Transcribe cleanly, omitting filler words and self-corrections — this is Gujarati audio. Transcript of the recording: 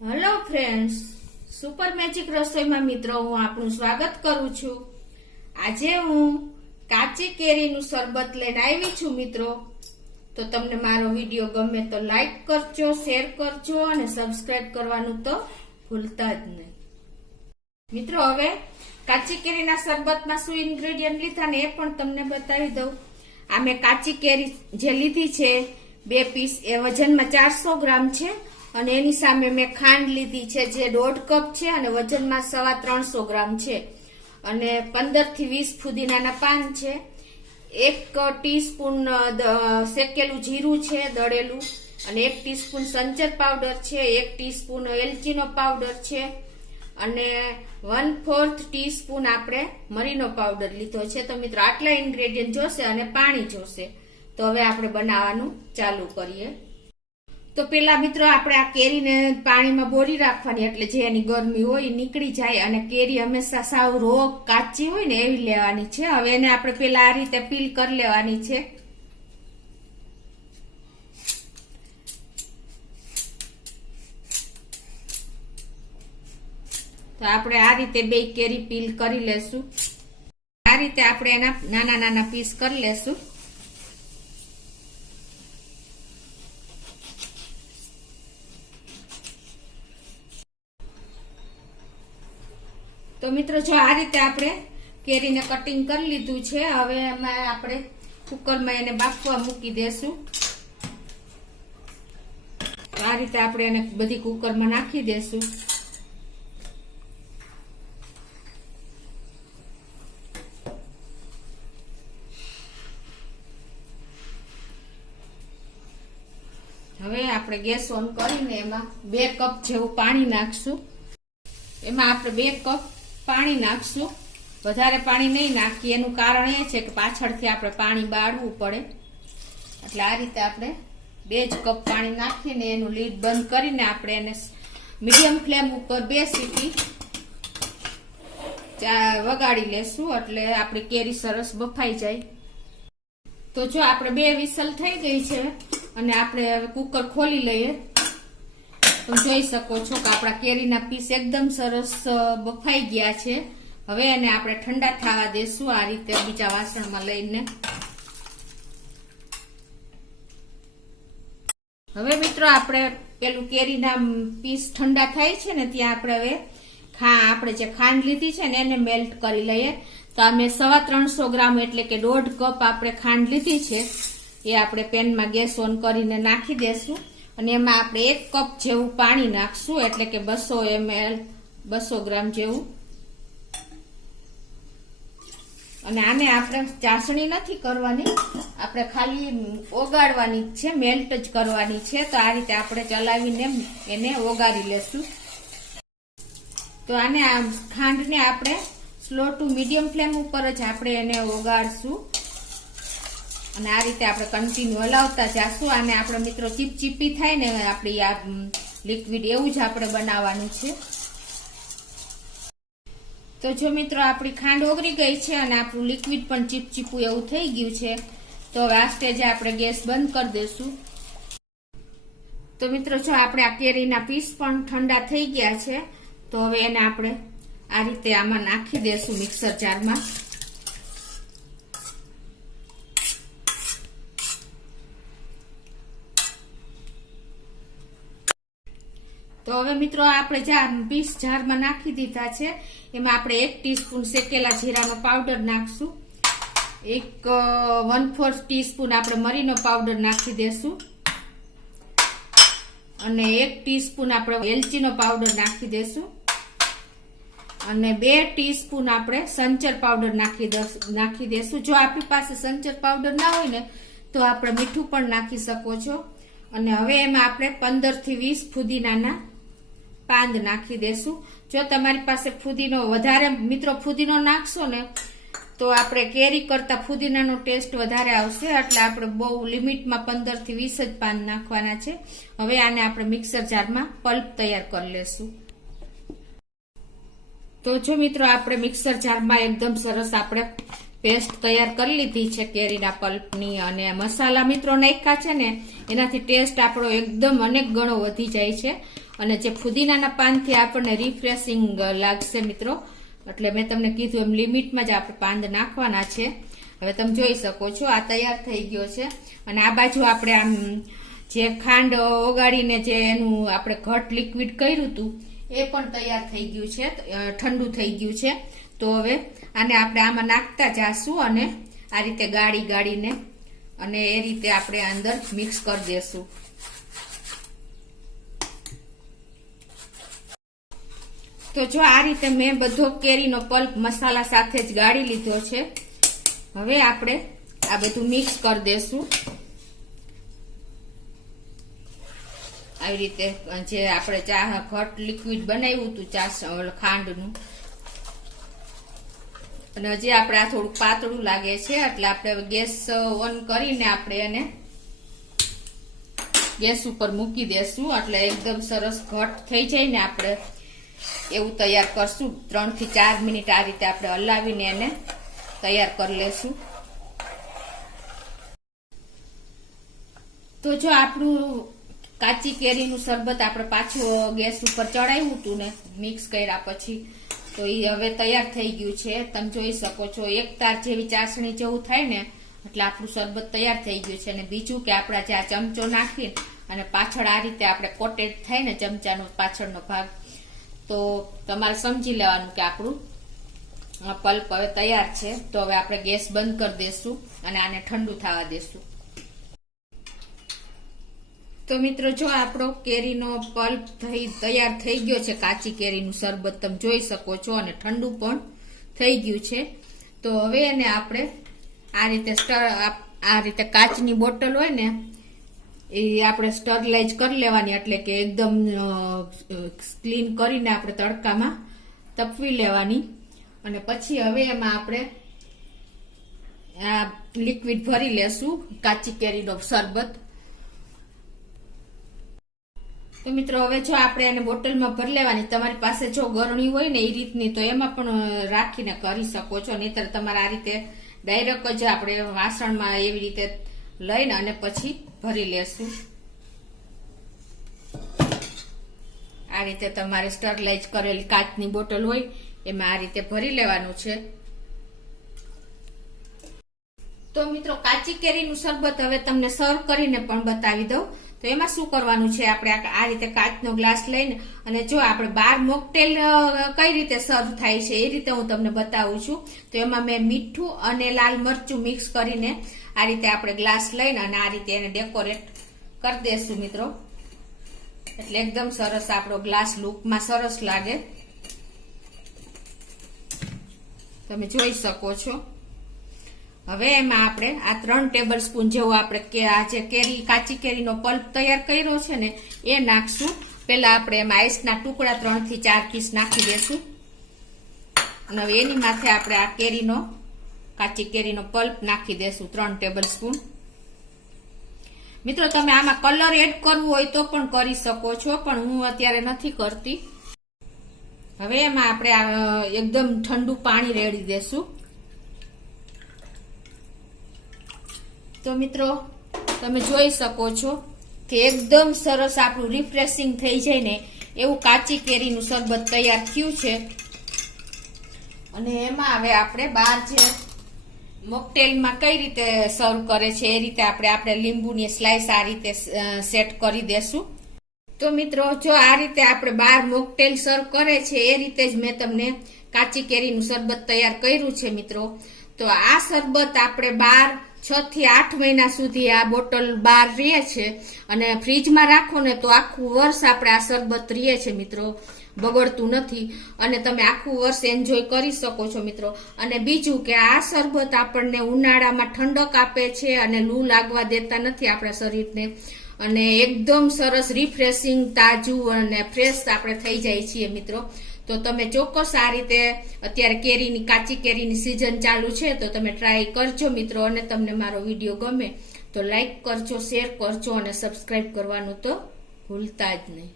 હેલો ફ્રેન્ડ્સ, સુપર મેજિક રસોઈમાં મિત્રો હું આપનું સ્વાગત કરું છું। આજે હું કાચી કેરીનું શરબત લઈને આવી છું મિત્રો। તો તમને મારો વિડીયો ગમે તો લાઈક કરજો, શેર કરજો અને સબસ્ક્રાઇબ કરવાનું તો ભૂલતા જ નહીં મિત્રો। હવે કાચી કેરીના શરબતમાં શું ઇન્ગ્રેડિયન્ટ લીધા ને એ પણ તમને બતાવી દઉં। આ મેં કાચી કેરી જે લીધી છે 2 પીસ, એ વજનમાં 400 ગ્રામ છે અને એની સામે મેં ખાંડ લીધી છે જે 1.5 કપ છે અને વજનમાં 350 ગ્રામ છે અને 15 થી 20 ફુદીનાના પાન છે, 1 ટીસ્પૂન શેકેલું જીરું છે દળેલું અને 1 ટીસ્પૂન સંચર પાવડર છે, 1 ટીસ્પૂન એલચીનો પાવડર છે અને 1/4 ટીસ્પૂન આપણે મરીનો પાવડર લીધો છે। તો મિત્રો આટલા ઇન્ગ્રેડિયન્ટ જોશે અને પાણી જોશે। તો હવે આપણે બનાવવાનું ચાલુ કરીએ। તો પેલા મિત્રો આપણે આ કેરીને પાણીમાં બોળી રાખવાની, એટલે જે એની ગરમી હોય એ નીકળી જાય અને કેરી હંમેશા સાવ રો કાચી હોય ને એવી લેવાની છે। હવે એને આપણે પેલા આ રીતે પીલ કરી લેવાની છે। તો આપણે આ રીતે 2 કેરી પીલ કરી લેશું। આ રીતે આપણે એના નાના નાના પીસ કરી લેશું। તો મિત્રો જો આ રીતે આપણે કેરીને કટિંગ કરી લીધું છે। હવે એમાં આપણે કુકરમાં એને બાફવા મૂકી દેશું। તો આ રીતે આપણે એને બધી કુકરમાં નાખી દેશું। હવે આપણે ગેસ ઓન કરીને એમાં 2 કપ જેવું પાણી નાખશું। એમાં આપણે 2 કપ પાણી નાખશું, વધારે પાણી નહીં નાખીએ। એનું કારણ એ છે કે પાછળથી આપણે પાણી બાળવું પડે, એટલે આ રીતે આપણે 2 જ કપ પાણી નાખીને એનું લીડ બંધ કરીને આપણે એને મીડિયમ ફ્લેમ ઉપર 2 સીટી વગાડી લેશું, એટલે આપણી કેરી સરસ બફાઈ જાય। તો જો આપણે 2 વિસલ થઈ ગઈ છે અને આપણે હવે કુકર ખોલી લઈએ। તમે જોઈ શકો છો કે આપણા કેરીના પીસ એકદમ સરસ બફાઈ ગયા છે। હવે એને આપણે ઠંડા થવા દેશું આ રીતે બીજા વાસણમાં લઈને। હવે મિત્રો આપણે પેલું કેરીના પીસ ઠંડા થાય છે ને ત્યાં આપણે હવે આપણે જે ખાંડ લીધી છે ને એને મેલ્ટ કરી લઈએ। તો આ મેં 350 ગ્રામ એટલે કે 1.5 કપ આપણે ખાંડ લીધી છે, એ આપણે પેનમાં ગેસ ઓન કરીને નાખી દેશું અને એમાં આપણે 1 કપ જેવું પાણી નાખશું, એટલે કે 200 ml 200 ગ્રામ જેવું। અને આને આપણે ચાસણી નથી કરવાની, આપણે ખાલી ઓગાળવાની જ છે, મેલ્ટ જ કરવાની છે। તો આ રીતે આપણે ચલાવીને એને ઓગાળી લેશું। તો આને ખાંડને આપણે સ્લો ટુ મીડિયમ ફ્લેમ ઉપર જ આપણે એને ઓગાળશું અને આ રીતે આપણે કન્ટિન્યુ હલાવતા જાશું। આને આપણે મિત્રો ચીપચીપી થાય ને આપણી આ લિક્વિડ એવું જ આપણે બનાવવાનું છે। તો જો મિત્રો આપણી ખાંડ ઓગળી ગઈ છે અને આપણું લિક્વિડ પણ ચીપચીપું એવું થઈ ગયું છે। તો હવે આ સ્ટેજે આપણે ગેસ બંધ કરી દેશું। તો મિત્રો જો આપણે આ કેરીના પીસ પણ ઠંડા થઈ ગયા છે, તો હવે એને આપણે આ રીતે આમાં નાખી દેશું મિક્સર જારમાં। તો હવે મિત્રો આપણે જે પીસ જારમાં નાખી દીધા છે એમાં આપણે 1 ટીસ્પૂન શેકેલા જીરાનો પાવડર નાખશું, 1/4 ટીસ્પૂન આપણે મરીનો પાવડર નાખી દેશું અને 1 ટીસ્પૂન આપણે એલચીનો પાવડર નાખી દેશું અને 2 ટીસ્પૂન આપણે સંચર પાવડર નાખી દેશું। જો આપણી પાસે સંચર પાવડર ના હોય ને તો આપણે મીઠું પણ નાખી શકો છો। અને હવે એમાં આપણે 15 થી 20 ફુદીનાના પાન નાખી દેશું। જો તમારી પાસે ફુદીનો વધારે મિત્રો ફુદીનો નાખશો ને તો આપણે કેરી કરતા ફુદીનાનો ટેસ્ટ વધારે આવશે, એટલે આપણે બહુ લિમિટમાં 15 થી 20 જ પાન નાખવાના છે। હવે આને આપણે મિક્સર જારમાં પલ્પ તૈયાર કરી લેશું। તો જો મિત્રો આપણે મિક્સર જારમાં એકદમ સરસ આપણે પેસ્ટ તૈયાર કરી લીધી છે કેરીના પલ્પની અને મસાલા મિત્રો નાખ્યા છે ને એનાથી ટેસ્ટ આપણો એકદમ અનેક ગણો વધી જાય છે અને જે ફુદીનાના પાનથી આપણને રિફ્રેશિંગ લાગશે મિત્રો. એટલે મેં તમને કીધું એમ લિમિટમાં જ આપણે પાન નાખવાના છે. હવે તમે જોઈ શકો છો આ તૈયાર થઈ ગયો છે. અને આ બાજુ આપણે આમ જે ખાંડ ઓગાળીને જે એનું આપણે ઘટ લિક્વિડ કર્યું હતું એ પણ તૈયાર થઈ ગયું છે, ઠંડુ થઈ ગયું છે. તો હવે આને આપણે આમાં નાખતા જાશું અને આ રીતે ગાળીને અને એ રીતે આપણે અંદર મિક્સ કરી દેશું. તો જો આ રીતે મેં બધો કેરીનો પલ્પ મસાલા સાથે જ ગાળી લીધો છે. હવે આપણે આ બધું મિક્સ કરી દેશું. આવી રીતે જે આપણે ચા ઘટ લિક્વિડ બનાવ્યું હતું ખાંડનું, અને હજી આપણે આ થોડું પાતળું લાગે છે એટલે આપણે ગેસ ઓન કરીને આપણે એને ગેસ ઉપર મૂકી દેશું. એટલે એકદમ સરસ ઘટ થઈ જાય ને આપણે એવું તૈયાર કરશું. 3 થી 4 મિનિટ આ રીતે આપણે હલાવીને એને તૈયાર કરી લેશું. તો જો આપણું કાચી કેરીનું શરબત આપણે પાછું ગેસ ઉપર ચડાવ્યું હતું ને મિક્સ કર્યા પછી, તો એ હવે તૈયાર થઈ ગયું છે. તમે જોઈ શકો છો એક તાર જેવી ચાસણી જેવું થાય ને એટલે આપણું શરબત તૈયાર થઈ ગયું છે. અને બીજું કે આપણા જે આ ચમચો નાખીને અને પાછળ આ રીતે આપણે કોટેડ થાય ને ચમચાનો પાછળનો ભાગ, તો તમારે સમજી લેવાનું કે આપણું પલ્પ હવે તૈયાર છે. તો હવે આપણે ગેસ બંધ કરી દેશું અને આને ઠંડુ થવા દેશું. તો મિત્રો જો આપણો કેરીનો પલ્પ તૈયાર થઈ ગયો છે, કાચી કેરીનું શરબત તમે જોઈ શકો છો, અને ઠંડુ પણ થઈ ગયું છે. તો હવે એને આપણે આ રીતે કાચની બોટલ હોય ને એ આપણે સ્ટરલાઇઝ કરી લેવાની, એટલે કે એકદમ ક્લીન કરીને આપણે તડકામાં તપવી લેવાની. અને પછી હવે એમાં આપણે આ લિક્વિડ ભરી લેશું કાચી કેરીનો શરબત. તો મિત્રો હવે જો આપણે એને બોટલમાં ભરી લેવાની. તમારી પાસે જો ગરણી હોય ને એ રીતની તો એમાં પણ રાખીને કરી શકો છો, નહીતર તમારે આ રીતે ડાયરેક્ટ જ આપણે વાસણમાં એવી રીતે લઈને અને પછી ભરી લેશું. આ રીતે તમારે સ્ટરલાઇઝ કરેલી કાચની બોટલ હોય એમાં આ રીતે ભરી લેવાનું છે. તો મિત્રો કાચી કેરીનું શરબત હવે તમને સર્વ કરીને પણ બતાવી દઉં. તો એમાં શું કરવાનું છે, આપણે આ રીતે કાચનો ગ્લાસ લઈને અને જો આપણે બાર મોકટેલ કઈ રીતે સર્વ થાય છે એ રીતે હું તમને બતાવું છું. તો એમાં મેં મીઠું અને લાલ મરચું મિક્સ કરીને આ રીતે આપણે ગ્લાસ લઈને અને આ રીતે એને ડેકોરેટ કરી દેશું મિત્રો. એટલે એકદમ સરસ આપણો ગ્લાસ લુકમાં સરસ લાગે, તમે જોઈ શકો છો. હવે એમાં આપણે આ 3 ટેબલ સ્પૂન જેવો આપણે આ જે કાચી કેરીનો પલ્પ તૈયાર કર્યો છે ને એ નાખશું. પેલા આપણે એમાં આઈસના ટુકડા 3 થી 4 પીસ નાખી દેશું. અને હવે એની માથે આપણે આ કાચી કેરીનો પલ્પ નાખી દેશું 3 ટેબલ સ્પૂન. મિત્રો તમે આમાં કલર એડ કરવું હોય તો પણ કરી શકો છો, પણ હું અત્યારે નથી કરતી. હવે એમાં આપણે એકદમ ઠંડુ પાણી રેડી દેશું. તો મિત્રો તમે જોઈ શકો છો કે એકદમ સરસ આપણું રિફ્રેશિંગ થઈ જાય ને એવું કાચી કેરીનું શરબત તૈયાર થયું છે. અને એમાં હવે આપણે બહાર જે મોકટેલમાં કઈ રીતે સર્વ કરે છે એ રીતે આપણે લીંબુની સ્લાઇસ આ રીતે સેટ કરી દેશું. તો મિત્રો જો આ રીતે આપણે બહાર મોકટેલ સર્વ કરે છે એ રીતે જ મેં તમને કાચી કેરીનું શરબત તૈયાર કર્યું છે મિત્રો. તો આ શરબત આપણે 6 થી 8 મહિના સુધી આ બોટલ બહાર રહે છે, અને ફ્રીજમાં રાખો ને તો આખું વર્ષ આપણે આ શરબત રહે છે મિત્રો, બગડતું નથી અને તમે આખું વર્ષ એન્જોય કરી શકો છો મિત્રો. અને બીજું કે આ શરબત આપણને ઉનાળામાં ઠંડક આપે છે અને લૂ લાગવા દેતા નથી આપણા શરીરને, અને એકદમ સરસ રિફ્રેશિંગ તાજું અને ફ્રેશ આપણે થઈ જાય છીએ મિત્રો. તો તમે ચોક્કસ આ રીતે અત્યારે કાચી કેરીની સિઝન ચાલુ છે તો તમે ટ્રાય કરજો મિત્રો. અને તમને મારો વિડીયો ગમે તો લાઈક કરજો, શેર કરજો અને સબસ્ક્રાઇબ કરવાનું તો ભૂલતા જ નહીં.